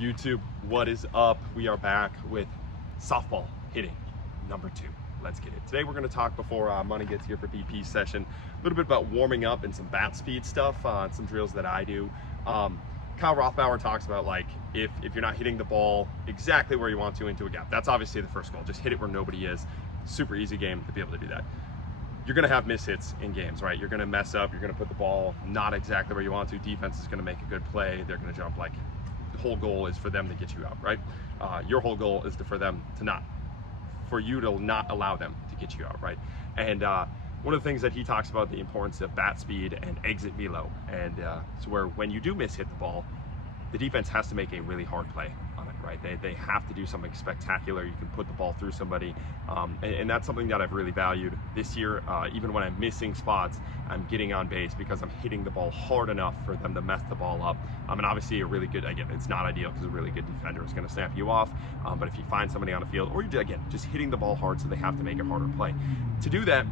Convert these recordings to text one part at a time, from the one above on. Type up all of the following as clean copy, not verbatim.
YouTube, what is up? We are back with softball hitting number 2. Let's get it. Today we're going to talk before Money gets here for BP session, a little bit about warming up and some bat speed stuff, some drills that I do. Kyle Rothbauer talks about, like, if you're not hitting the ball exactly where you want to into a gap, that's obviously the first goal. Just hit it where nobody is. Super easy game to be able to do that. You're going to have mishits in games, right? You're going to mess up. You're going to put the ball not exactly where you want to. Defense is going to make a good play. They're going to jump. Like, the whole goal is for them to get you out, right? Your whole goal is for you to not allow them to get you out, right? And one of the things that he talks about, the importance of bat speed and exit velo, and so where when you do hit the ball, the defense has to make a really hard play on it, right? They have to do something spectacular. You can put the ball through somebody, and that's something that I've really valued this year. Even when I'm missing spots, I'm getting on base because I'm hitting the ball hard enough for them to mess the ball up. And obviously a really good, again, it's not ideal because a really good defender is going to snap you off, but if you find somebody on the field, or you're, again, just hitting the ball hard so they have to make a harder play. To do that,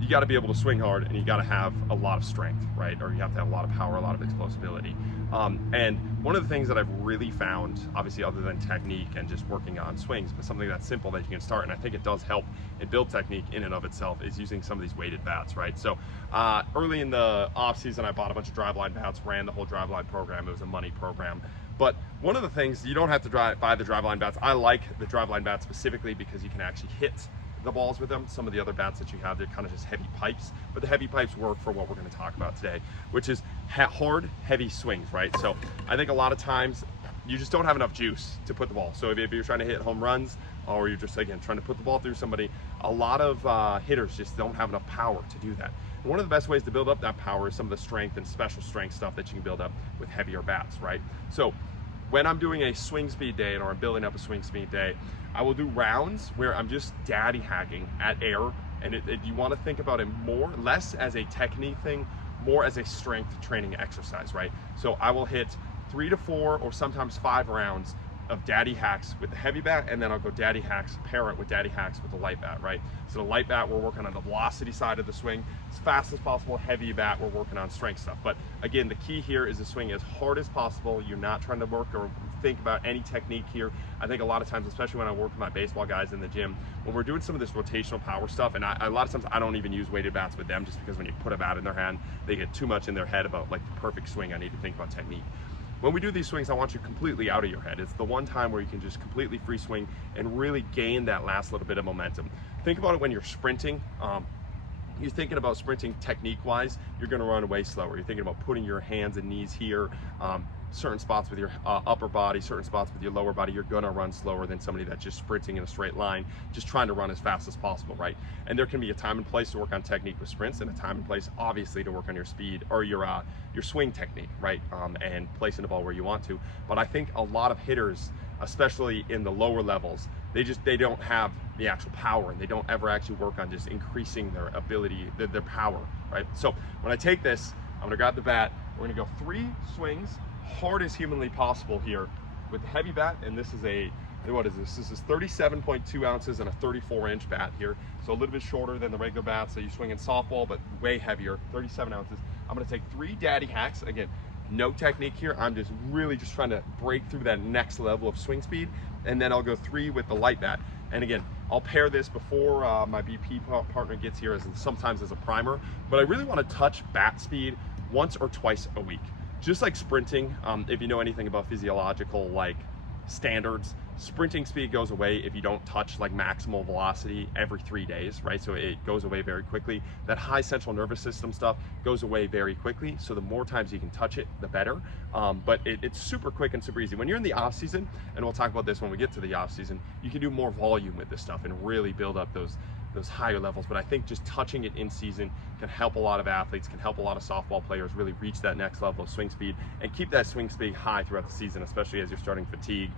you got to be able to swing hard, and you got to have a lot of strength, right? Or you have to have a lot of power, a lot of explosibility. And one of the things that I've really found, obviously other than technique and just working on swings, but something that's simple that you can start, and I think it does help and build technique in and of itself, is using some of these weighted bats, right? So early in the off season, I bought a bunch of Driveline bats, ran the whole Driveline program. It was a money program. But one of the things, you don't have to buy the Driveline bats. I like the Driveline bats specifically because you can actually hit the balls with them. Some of the other bats that you have, they're kind of just heavy pipes, but the heavy pipes work for what we're going to talk about today, which is hard, heavy swings, right? So I think a lot of times you just don't have enough juice to put the ball. So if you're trying to hit home runs, or you're just, again, trying to put the ball through somebody, a lot of hitters just don't have enough power to do that. And one of the best ways to build up that power is some of the strength and special strength stuff that you can build up with heavier bats, right? So when I'm doing a swing speed day, or I'm building up a swing speed day, I will do rounds where I'm just daddy hacking at air, and you want to think about it less as a technique thing, more as a strength training exercise, right? So I will hit 3 to 4 or sometimes 5 rounds of daddy hacks with the heavy bat, and then I'll go daddy hacks, pair it with daddy hacks with the light bat, right? So the light bat, we're working on the velocity side of the swing as fast as possible. Heavy bat, we're working on strength stuff. But again, the key here is to swing as hard as possible. You're not trying to work or think about any technique here. I think a lot of times, especially when I work with my baseball guys in the gym, when we're doing some of this rotational power stuff, and a lot of times I don't even use weighted bats with them, just because when you put a bat in their hand, they get too much in their head about, like, the perfect swing. I need to think about technique. When we do these swings, I want you completely out of your head. It's the one time where you can just completely free swing and really gain that last little bit of momentum. Think about it when you're sprinting. You're thinking about sprinting technique-wise, you're going to run way slower. You're thinking about putting your hands and knees here, certain spots with your upper body, certain spots with your lower body. You're going to run slower than somebody that's just sprinting in a straight line, just trying to run as fast as possible, right? And there can be a time and place to work on technique with sprints, and a time and place, obviously, to work on your speed or your swing technique, right? And placing the ball where you want to. But I think a lot of hitters, especially in the lower levels, they don't have the actual power, and they don't ever actually work on just increasing their ability, their power, right? So when I take this, I'm gonna grab the bat. We're gonna go 3 swings, hard as humanly possible here with the heavy bat. And this is what is this? This is 37.2 ounces and a 34-inch bat here. So a little bit shorter than the regular bats that you swing in softball, but way heavier, 37 ounces. I'm gonna take 3 daddy hacks. Again, no technique here. I'm just really just trying to break through that next level of swing speed. And then I'll go 3 with the light bat. And again, I'll pair this before my BP partner gets here, sometimes as a primer. But I really want to touch bat speed once or twice a week. Just like sprinting, if you know anything about physiological, like, standards, sprinting speed goes away if you don't touch, like, maximal velocity every 3 days, right? So it goes away very quickly. That high central nervous system stuff goes away very quickly. So the more times you can touch it, the better. But it's super quick and super easy. When you're in the off season, and we'll talk about this when we get to the off season, you can do more volume with this stuff and really build up those higher levels. But I think just touching it in season can help a lot of athletes, can help a lot of softball players really reach that next level of swing speed and keep that swing speed high throughout the season, especially as you're starting fatigue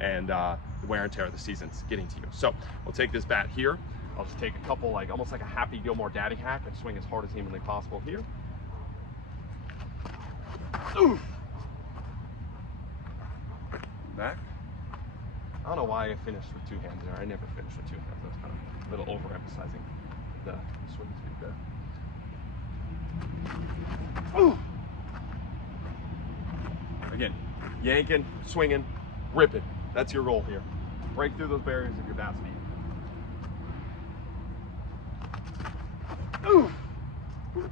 and the wear and tear of the season's getting to you. So we'll take this bat here. I'll just take a couple, like, almost like a Happy Gilmore daddy hack, and swing as hard as humanly possible here. Oof. Back. I don't know why I finished with 2 hands there. I never finished with 2 hands. I was kind of a little overemphasizing the swing speed there. Ooh. Again, yanking, swinging, ripping. That's your goal here. Break through those barriers of your bat speed. Ooh. All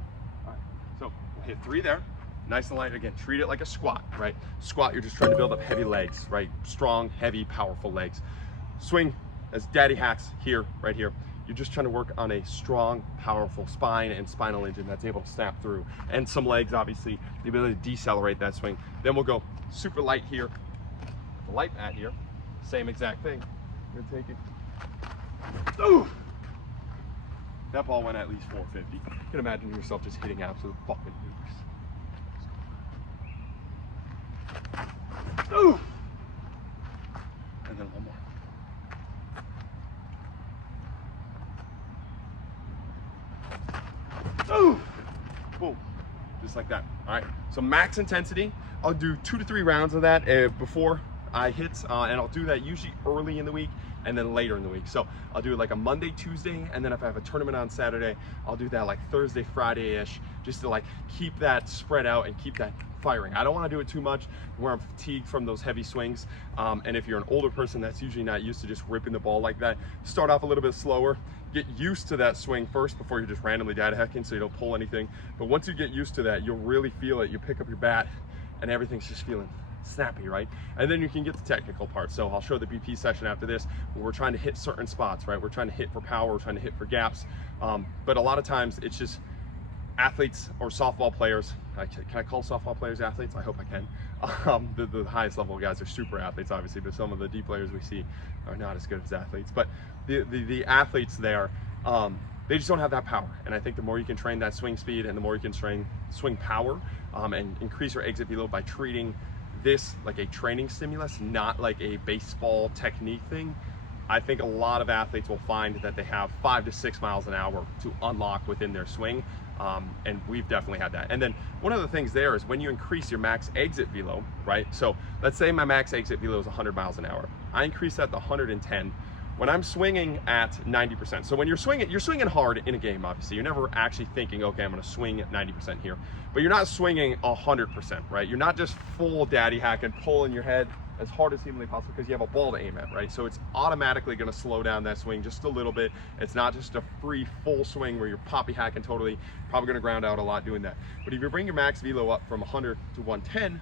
right. So we'll hit 3 there. Nice and light. Again, treat it like a squat, right? Squat, you're just trying to build up heavy legs, right? Strong, heavy, powerful legs. Swing as daddy hacks here, right here. You're just trying to work on a strong, powerful spine and spinal engine that's able to snap through. And some legs, obviously, the ability to decelerate that swing. Then we'll go super light here. The light mat here, same exact thing. You're gonna take it. Ooh! That ball went at least 450. You can imagine yourself just hitting absolute fucking nukes. Ooh! And then one more. Ooh! Boom. Just like that. All right. So max intensity. I'll do 2 to 3 rounds of that before I hit, and I'll do that usually early in the week and then later in the week. So I'll do like a Monday, Tuesday, and then if I have a tournament on Saturday, I'll do that like Thursday, Friday-ish, just to like keep that spread out and keep that firing. I don't want to do it too much where I'm fatigued from those heavy swings. And if you're an older person that's usually not used to just ripping the ball like that, start off a little bit slower. Get used to that swing first before you're just randomly data hacking so you don't pull anything. But once you get used to that, you'll really feel it. You pick up your bat and everything's just feeling snappy, right? And then you can get the technical part. So I'll show the BP session after this where we're trying to hit certain spots, right? We're trying to hit for power, we're trying to hit for gaps. But a lot of times it's just athletes or softball players. Can I call softball players athletes? I hope I can. The highest level guys are super athletes, obviously, but some of the D players we see are not as good as athletes. But the athletes there, they just don't have that power. And I think the more you can train that swing speed and the more you can train swing power and increase your exit velo by treating this like a training stimulus, not like a baseball technique thing, I think a lot of athletes will find that they have 5 to 6 miles an hour to unlock within their swing. And we've definitely had that. And then one of the things there is when you increase your max exit velo, right? So let's say my max exit velo is 100 miles an hour. I increase that to 110. When I'm swinging at 90%, so when you're swinging hard in a game, obviously, you're never actually thinking, okay, I'm gonna swing at 90% here, but you're not swinging 100%, right? You're not just full daddy hacking, pulling your head as hard as humanly possible because you have a ball to aim at, right? So it's automatically gonna slow down that swing just a little bit. It's not just a free full swing where you're poppy hacking totally, probably gonna ground out a lot doing that. But if you bring your max velo up from 100 to 110,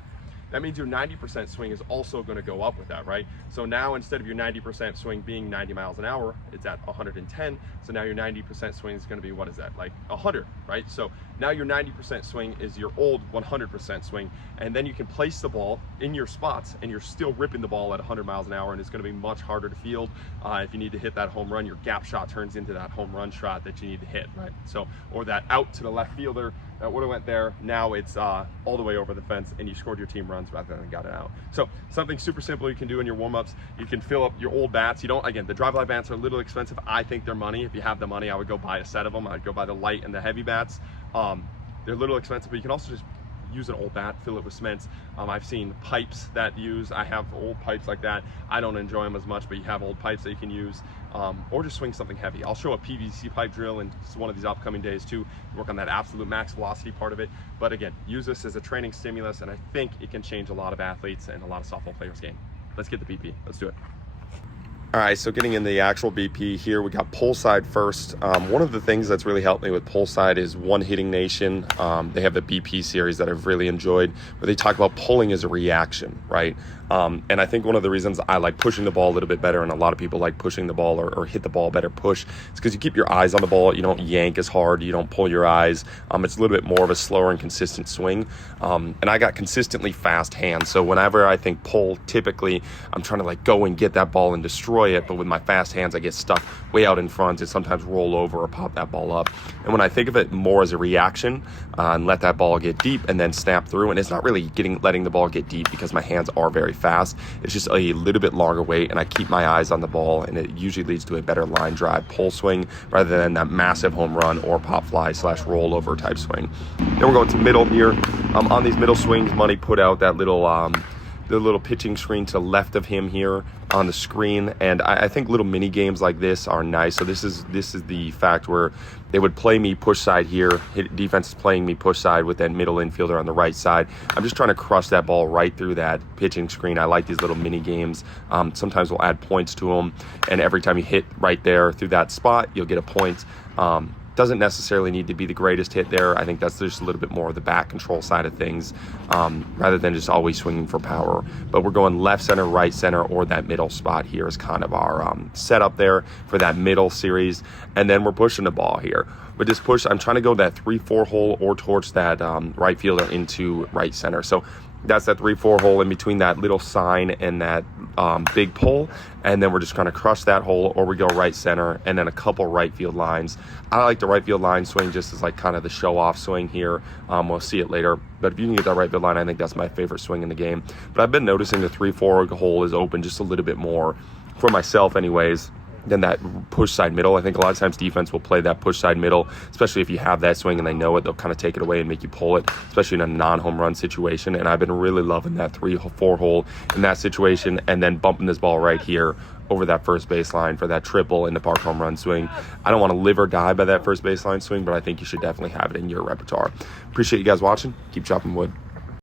that means your 90% swing is also going to go up with that, right? So now instead of your 90% swing being 90 miles an hour, it's at 110. So now your 90% swing is going to be, what is that? Like 100, right? So now your 90% swing is your old 100% swing. And then you can place the ball in your spots and you're still ripping the ball at 100 miles an hour, and it's going to be much harder to field. If you need to hit that home run, your gap shot turns into that home run shot that you need to hit, right? So, or that out to the left fielder that would have went there, now it's all the way over the fence and you scored your team runs rather than got it out. So something super simple you can do in your warm-ups. You can fill up your old bats. You don't, again, the drive-light bats are a little expensive. I think they're money. If you have the money, I would go buy a set of them. I'd go buy the light and the heavy bats. They're a little expensive, but you can also just use an old bat, fill it with cements. I've seen pipes that use, I have old pipes like that. I don't enjoy them as much, but you have old pipes that you can use, or just swing something heavy. I'll show a PVC pipe drill in one of these upcoming days too, work on that absolute max velocity part of it. But again, use this as a training stimulus, and I think it can change a lot of athletes and a lot of softball players' game. Let's get the BP, let's do it. All right, so getting in the actual BP here, we got Pull Side first. One of the things that's really helped me with Pull Side is One Hitting Nation. They have the BP series that I've really enjoyed, where they talk about pulling as a reaction, right? And I think one of the reasons I like pushing the ball a little bit better, and a lot of people like pushing the ball or hit the ball better push, is because you keep your eyes on the ball. You don't yank as hard, you don't pull your eyes. It's a little bit more of a slower and consistent swing. And I got consistently fast hands, so whenever I think pull, typically I'm trying to like go and get that ball and destroy it, but with my fast hands I get stuck way out in front and sometimes roll over or pop that ball up. And when I think of it more as a reaction and let that ball get deep and then snap through, and it's not really letting the ball get deep because my hands are very fast, it's just a little bit longer wait, and I keep my eyes on the ball, and it usually leads to a better line drive pull swing rather than that massive home run or pop fly / rollover type swing. Then we're going to middle here. On these middle swings, Money put out that little the little pitching screen to the left of him here on the screen, and I think little mini games like this are nice. So this is the fact where they would play me push side here, defense is playing me push side with that middle infielder on the right side. I'm just trying to crush that ball right through that pitching screen. I like these little mini games. Sometimes we'll add points to them, and every time you hit right there through that spot, you'll get a point. Doesn't necessarily need to be the greatest hit there. I think that's just a little bit more of the bat control side of things, rather than just always swinging for power. But we're going left center, right center, or that middle spot here is kind of our setup there for that middle series. And then we're pushing the ball here. With this push, I'm trying to go that 3-4 hole or towards that right fielder into right center. So that's that 3-4 hole in between that little sign and that big pole, and then we're just going to crush that hole, or we go right center and then a couple right field lines. I like the right field line swing just as like kind of the show off swing here. We'll see it later, but if you can get that right field line, I think that's my favorite swing in the game. But I've been noticing the 3-4 hole is open just a little bit more for myself anyways than that push side middle. I think a lot of times defense will play that push side middle, especially if you have that swing and they know it, they'll kind of take it away and make you pull it, especially in a non-home run situation. And I've been really loving that 3-4 hole in that situation, and then bumping this ball right here over that first baseline for that triple in the park home run swing. I don't want to live or die by that first baseline swing, but I think you should definitely have it in your repertoire. Appreciate you guys watching. Keep chopping wood.